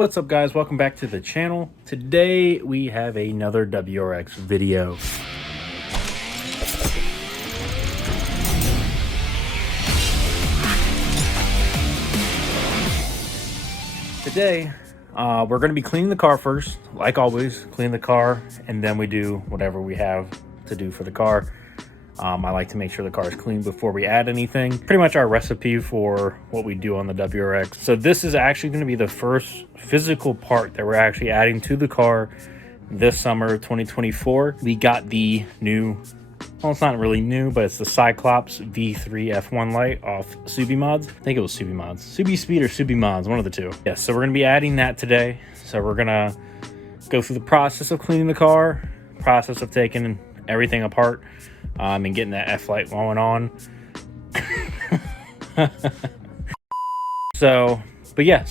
What's up guys, welcome back to the channel. Today we have another WRX video. Today we're going to be cleaning the car first, like always. Clean the car and then we do whatever we have to do for the car. I like to make sure the car is clean before we add anything. Pretty much our recipe for what we do on the WRX. So this is actually going to be the first physical part that we're actually adding to the car this summer 2024. We got the new, well, it's not really new, but it's the Cyclops V3 F1 light off Subi Mods. I think it was Subi Mods. Subi Speed or Subi Mods, one of the two. Yes, so we're going to be adding that today. So we're going to go through the process of cleaning the car, process of taking everything apart, and getting that F light going on. So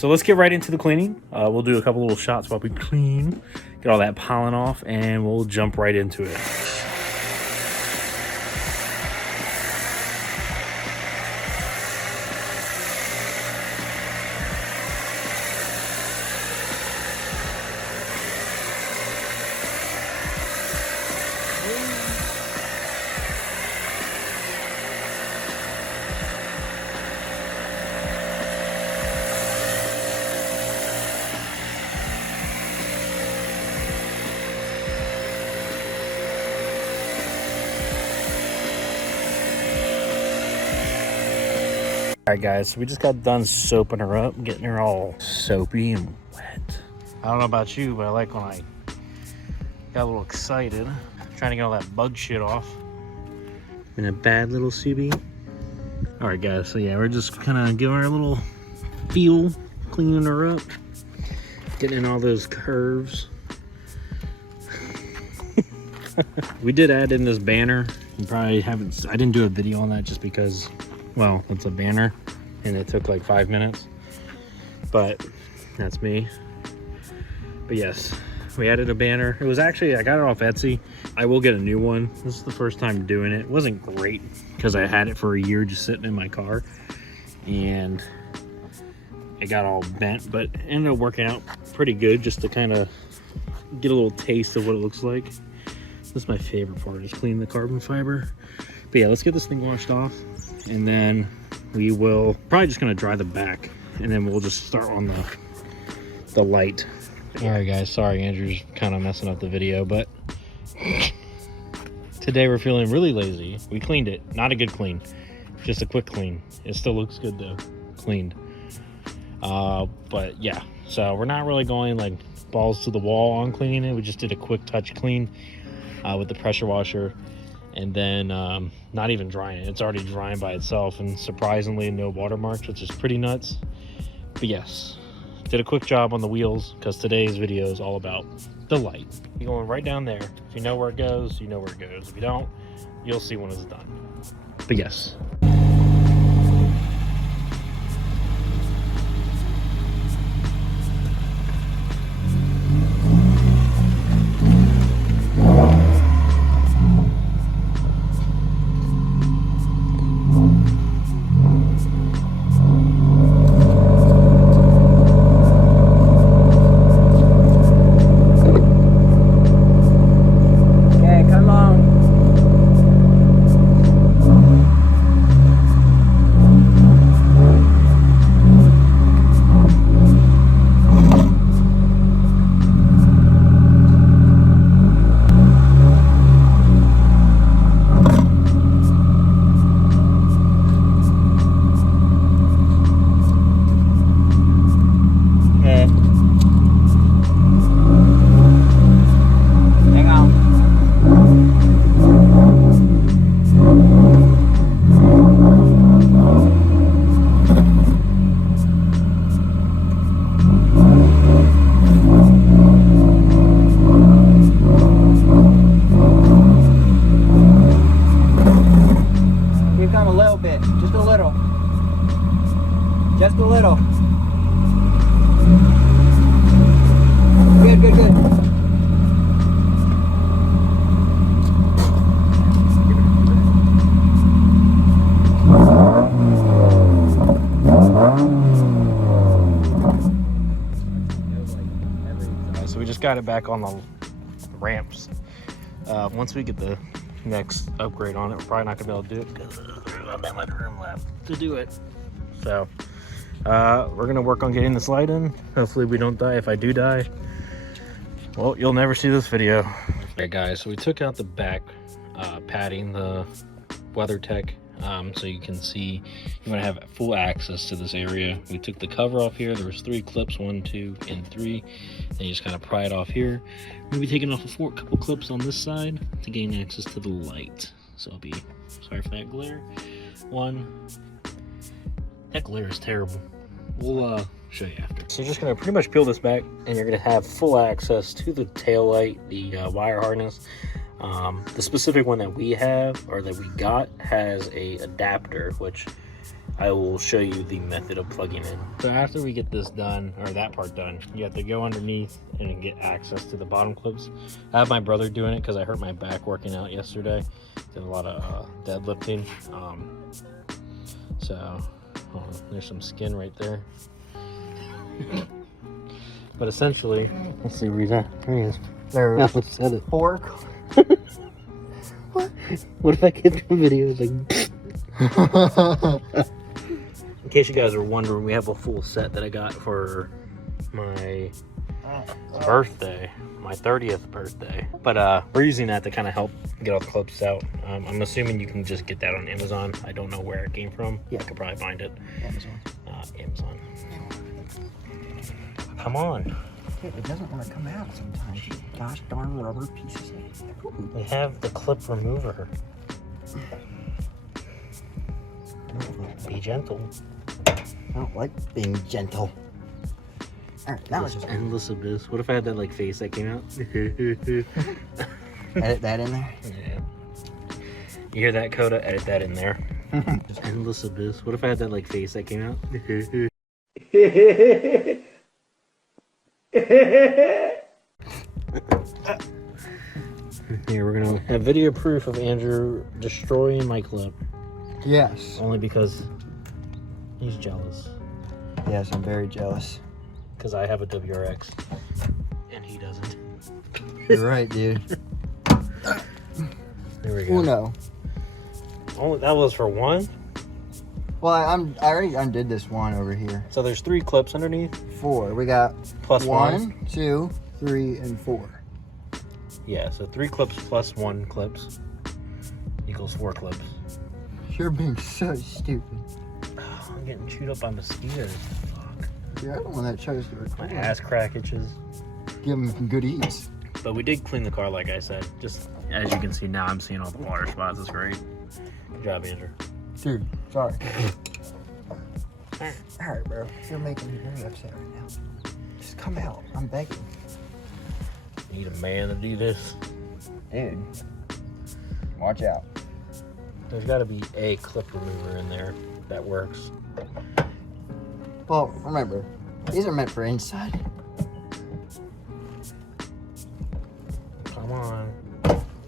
let's get right into the cleaning. We'll do a couple little shots while we clean, get all that pollen off, and we'll jump right into it. Alright guys, so we just got done soaping her up, getting her all soapy and wet. I don't know about you, but I like when I got a little excited, trying to get all that bug shit off. Been a bad little Subi. Alright guys, so yeah, we're just kind of giving her a little feel, cleaning her up, getting in all those curves. We did add in this banner. You probably haven't, I didn't do a video on that just because, well, it's a banner and it took like 5 minutes, but that's me. But yes, we added a banner. It was actually, I got it off Etsy. I will get a new one. This is the first time doing it. It wasn't great because I had it for a year just sitting in my car and it got all bent, but it ended up working out pretty good just to kind of get a little taste of what it looks like. This is my favorite part, is cleaning the carbon fiber. But yeah, let's get this thing washed off, and then we will probably just gonna dry the back, and then we'll just start on the light. All right guys, sorry Andrew's kind of messing up the video, but today we're feeling really lazy. We cleaned it, not a good clean, just a quick clean. It still looks good though, cleaned. But yeah, so we're not really going like balls to the wall on cleaning it. We just did a quick touch clean with the pressure washer. And then not even drying it, it's already drying by itself, and surprisingly no watermarks, which is pretty nuts. But yes, did a quick job on the wheels because today's video is all about the light. You're going right down there. If you know where it goes, you know where it goes. If you don't, you'll see when it's done. But yes. so we just got it back on the ramps. Once we get the next upgrade on it, we're probably not gonna be able to do it because there's not that much room left to do it. So we're gonna work on getting this light in. Hopefully we don't die. If I do die, well, you'll never see this video. Alright guys, so we took out the back padding, the WeatherTech, so you can see you want to have full access to this area. We took the cover off here. There was 3 clips, 1, 2, and 3. Then you just kind of pry it off here. We're gonna be taking off a couple clips on this side to gain access to the light. So I'll be sorry for that glare. That glare is terrible. We'll show you after. So you're just gonna pretty much peel this back, and you're gonna have full access to the tail light, the wire harness. The specific one that we have, or that we got, has a adapter, which I will show you the method of plugging in. So after we get this done, or that part done, you have to go underneath and get access to the bottom clips. I have my brother doing it because I hurt my back working out yesterday. Did a lot of deadlifting. So there's some skin right there. But essentially, let's see, read that. There he is. There it is. Said it. Pork. What if I get the video like in case you guys are wondering, we have a full set that I got for my birthday, my 30th birthday, but we're using that to kind of help get all the clips out. I'm assuming you can just get that on Amazon. I don't know where it came from. Yeah, I could probably find it. Amazon. Come on. It doesn't want to come out sometimes. You gosh darn rubber pieces. We have the clip remover. Be gentle. I don't like being gentle. Alright, that was just endless abyss. What if I had that like face that came out? Edit that in there? Yeah. You hear that, Coda? Edit that in there. Just endless abyss. What if I had that like face that came out? Here, we're gonna have video proof of Andrew destroying my clip. Yes. Only because he's jealous. Yes, I'm very jealous. Because I have a WRX and he doesn't. You're right, dude. There we go. Uno. Only that was for one? Well, I already undid this one over here. So there's 3 clips underneath? 4. We got plus 1, 2, 3, and 4. Yeah, so 3 clips plus 1 clips equals 4 clips. You're being so stupid. Oh, I'm getting chewed up by mosquitoes. Fuck. You're the one that chose to record. My ass crack itches. Give them some good eats. But we did clean the car, like I said. Just as you can see now, I'm seeing all the water spots. It's great. Good job, Andrew. Dude, sorry. Alright, bro. You're making me very upset right now. Just come out. I'm begging. Need a man to do this. Dude. Watch out. There's got to be a clip remover in there that works. Well, remember, these are meant for inside. Come on.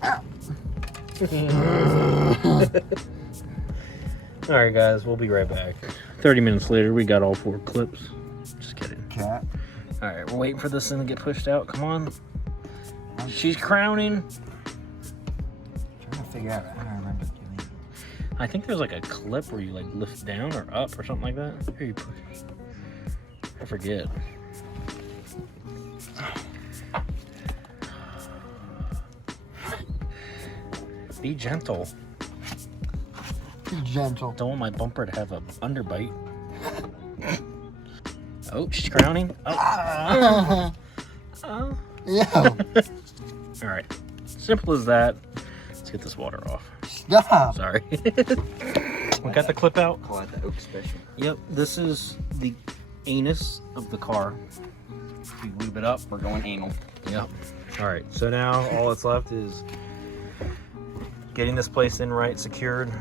Ow. Alright guys, we'll be right back. 30 minutes later, we got all 4 clips. Just kidding. Cat. Alright, we're waiting for this thing to get pushed out. Come on. She's crowning. I'm trying to figure out how I remember doing it. I think there's like a clip where you like lift down or up or something like that. Here you push. I forget. Be gentle. Be gentle. Don't want my bumper to have a underbite. Oh, she's crowning. Oh. Oh. Yeah. All right. Simple as that. Let's get this water off. Stop. Sorry. We got the clip out. Call it the Oak Special. Yep. This is the anus of the car. If you lube it up, We're going anal. Yep. All right. So now all that's left is getting this place in right, secured,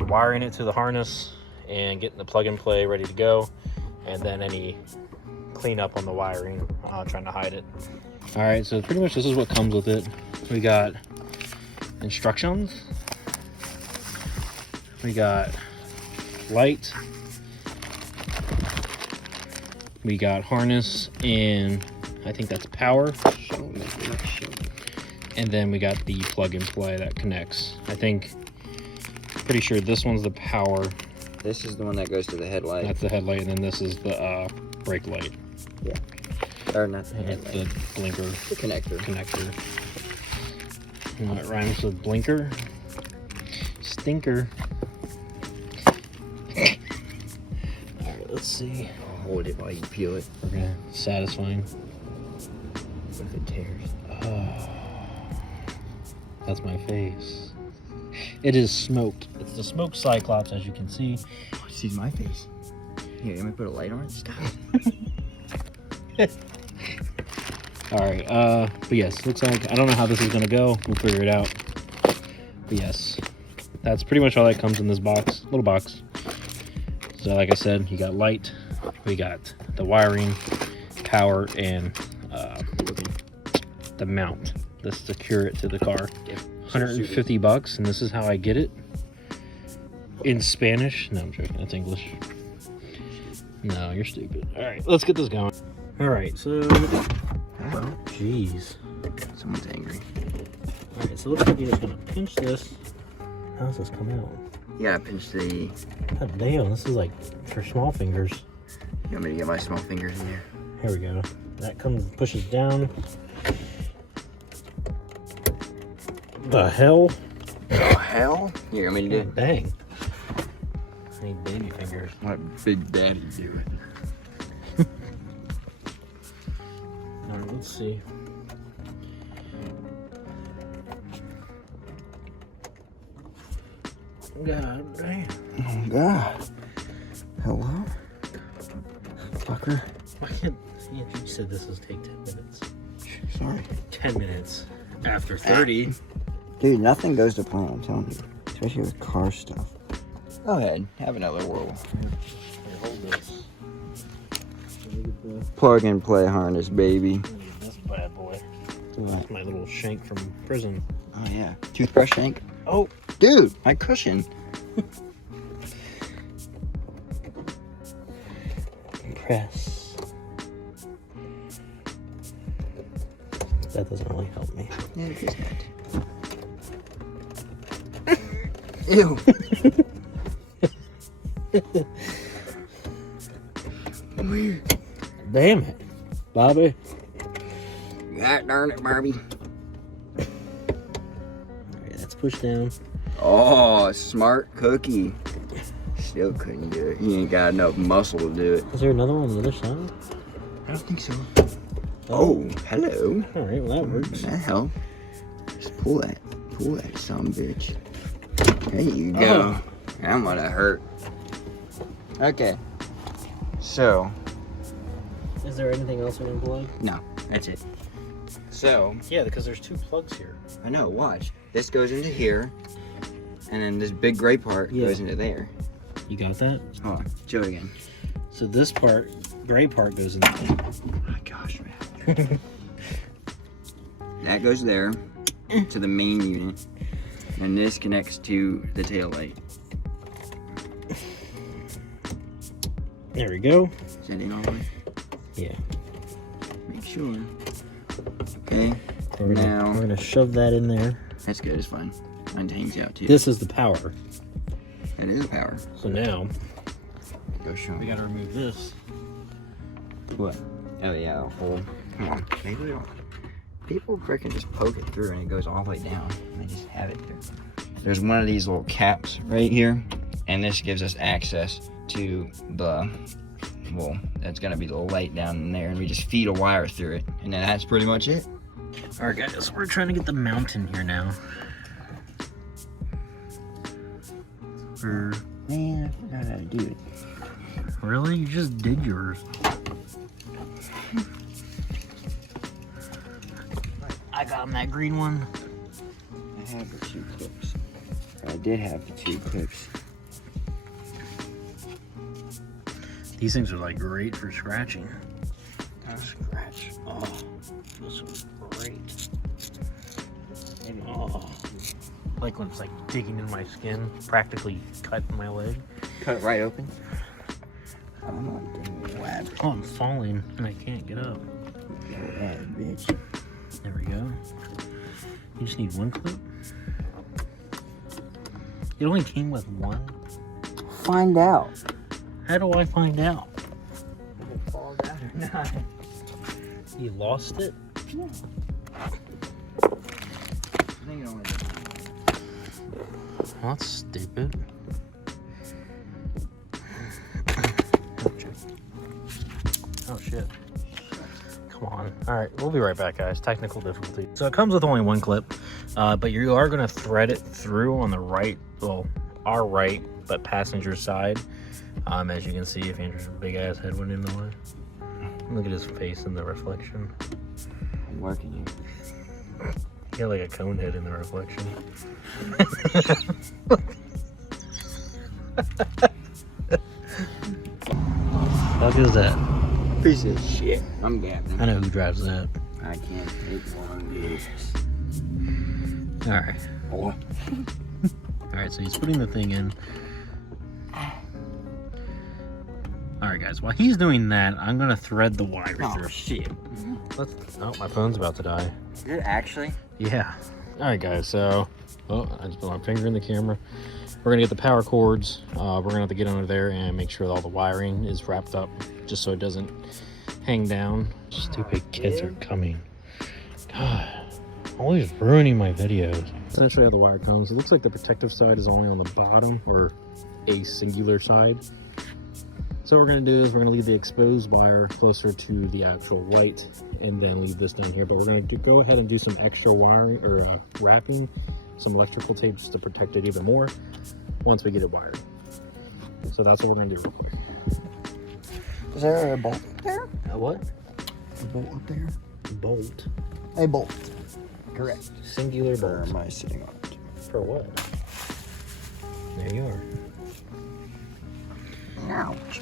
wiring it to the harness, and getting the plug and play ready to go, and then any cleanup on the wiring, trying to hide it. All right, so pretty much this is what comes with it. We got instructions, we got light, we got harness and I think that's power. Show me. Show me. And then we got the plug and play that connects. I think, pretty sure this one's the power. This is the one that goes to the headlight. That's the headlight, and then this is the brake light. Yeah. Or not the And headlight. the blinker. The connector. You know, it rhymes with blinker. Stinker. Alright, let's see. I'll hold it while you peel it. Okay, satisfying. What if it tears? Oh, that's my face. It is smoked. It's the smoked Cyclops, as you can see. Oh, see my face. Here, let me put a light on it. Stop. Alright, but yes, looks like, I don't know how this is gonna go. We'll figure it out. But yes, that's pretty much all that comes in this box, little box. So like I said, you got light, we got the wiring, power, and the mount to secure it to the car. 150 bucks, and this is how I get it. In Spanish. No, I'm joking, that's English. No, you're stupid. Alright, let's get this going. Alright, so... Oh, jeez. Someone's angry. Alright, so it looks like you're just gonna pinch this. How does this come out? You gotta pinch the... God damn, this is like for small fingers. You want me to get my small fingers in there? Here we go. That comes, pushes down. The hell? Oh, hell? Here, want me to do it? Dang. I need baby fingers. Let Big Daddy do it. Alright, let's see. God damn. Oh, God. Hello? Fucker. Why can't you said this was take 10 minutes? Sorry. 10 minutes after 30. Dude, nothing goes to plan, I'm telling you. Especially with car stuff. Go ahead, have another whirl. Here, hold this. Look at the, Plug and play harness, baby. look at this bad boy. What? My little shank from prison. Oh, yeah. Toothbrush shank. Oh, Dude, my cushion. press. That doesn't really help me. Yeah, it is that. Ew. Weird. Damn it, Bobby. God darn it, Barbie. Alright, that's pushed down. Oh, smart cookie. Still couldn't do it. He ain't got enough muscle to do it. Is there another one on the other side? I don't think so. Oh, hello. Alright, well that works. That help. Just pull that son of a bitch. There you go. That might have hurt. Okay. So. Is there anything else we can plug? No, that's it. So. Yeah, because there's two plugs here. I know, watch. This goes into here. And then this big gray part goes into there. You got that? Hold on, show it again. So this part, gray part goes in there. Oh my gosh, man. That goes there to the main unit. And this connects to the tail light. There we go. Is that in all the way? Yeah. Make sure. Okay. We're gonna shove that in there. That's good, it's fine. Mine hangs out too. This is the power. That is a power. So now Go show we me. gotta remove this. What? Oh yeah, a hole. Come on. Maybe we don't. People freaking just poke it through and it goes all the way down. And they just have it there. There's one of these little caps right here. And this gives us access to the, well, that's gonna be the light down in there. And we just feed a wire through it. And then that's pretty much it. Alright guys, we're trying to get the mount in here now. Man, I forgot how to do it. Really? You just did yours. I got him that green one. I have the 2 clips. I did have the 2 clips. These things are like great for scratching. Scratch. Oh, this was great. And oh, like when it's like digging in my skin, practically cutting my leg. Cut it right open. I'm on dang web. Oh, I'm falling and I can't get up. Go There we go. You just need one clip. It only came with one. Find out. How do I find out? If it falls out or not. You lost it? Yeah. I think it only does. Well, that's stupid. Oh shit. Come on. Alright, we'll be right back, guys. Technical difficulty. So it comes with only one clip, but you are going to thread it through on the right, well, our right, but passenger side. As you can see, if Andrew's big ass head went in the way. Look at his face in the reflection. I'm working you. He got like a cone head in the reflection. What is that? Piece of shit. I'm gapping. I know who drives that. I can't take one of these. Alright. Boy. Alright, so he's putting the thing in. Alright guys, while he's doing that, I'm gonna thread the wire through. Shit. Oh, my phone's about to die. Did it actually? Yeah. Alright guys, so I just put my finger in the camera. We're gonna get the power cords. We're gonna have to get under there and make sure that all the wiring is wrapped up just so it doesn't hang down. Stupid kids are coming. God, always ruining my videos. Essentially how the wire comes, it looks like the protective side is only on the bottom or a singular side. So what we're going to do is we're going to leave the exposed wire closer to the actual white and then leave this down here. But we're going to go ahead and do some extra wiring or wrapping, some electrical tape just to protect it even more once we get it wired. So that's what we're going to do real quick. Is there a bolt up there? A what? A bolt up there? Bolt. A bolt. Correct. Singular Or bolt. am I sitting on it? For what? There you are. Ouch.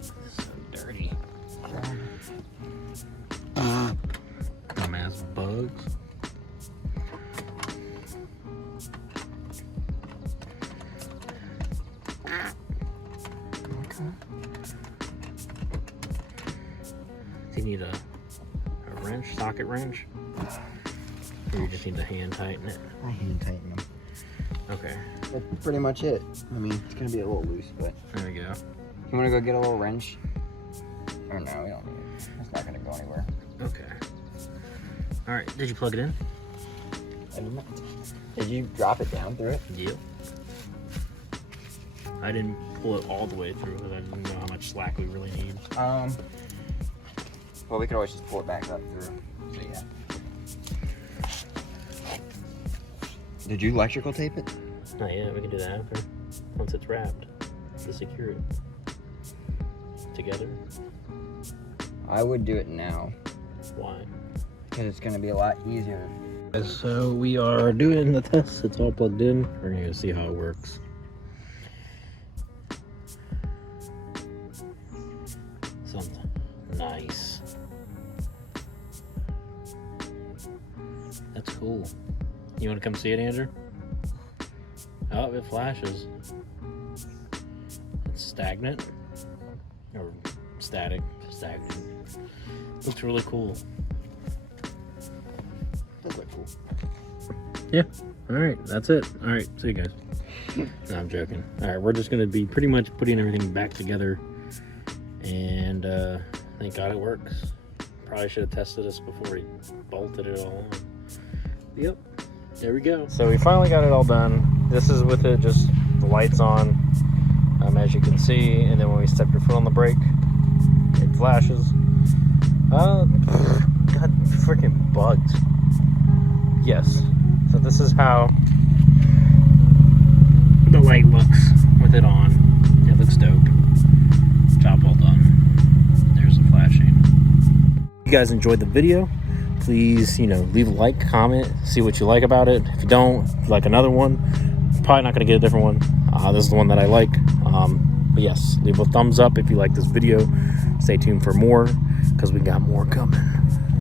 So dirty. Dumbass bugs. Okay. Do you need a wrench, socket wrench? Or you just need to hand tighten it? I hand tighten them. Okay, That's pretty much it. I mean, it's gonna be a little loose, but there we go. you wanna go get a little wrench? Or no, we don't need it. It's not gonna go anywhere. Okay. Alright, did you plug it in? Did you drop it down through it? Yep. I didn't pull it all the way through because I didn't know how much slack we really need. Well, we could always just pull it back up through. So yeah. Did you electrical tape it? Oh yeah, we can do that after. Once it's wrapped. To secure it. Together. I would do it now. Why? Because it's gonna be a lot easier. So we are doing the test. It's all plugged in. We're gonna go see how it works. Something nice. That's cool. You want to come see it, Andrew? Oh, it flashes. It's stagnant. Or static. Stagnant. Looks really cool. Does look cool. Yeah. Alright, that's it. Alright, see you guys. No, I'm joking. Alright, we're just going to be pretty much putting everything back together. And thank God it works. Probably should have tested this before he bolted it all on. Yep. There we go. So we finally got it all done. This is with it, just the lights on, as you can see. And then when we step your foot on the brake, it flashes. God, freaking bugs. Yes. So this is how the light looks with it on. It looks dope. Job well done. There's the flashing. If you guys enjoyed the video, please, leave a like, comment, see what you like about it. If you don't, if you like another one, probably not going to get a different one. This is the one that I like. But yes, leave a thumbs up if you like this video. Stay tuned for more, because we got more coming.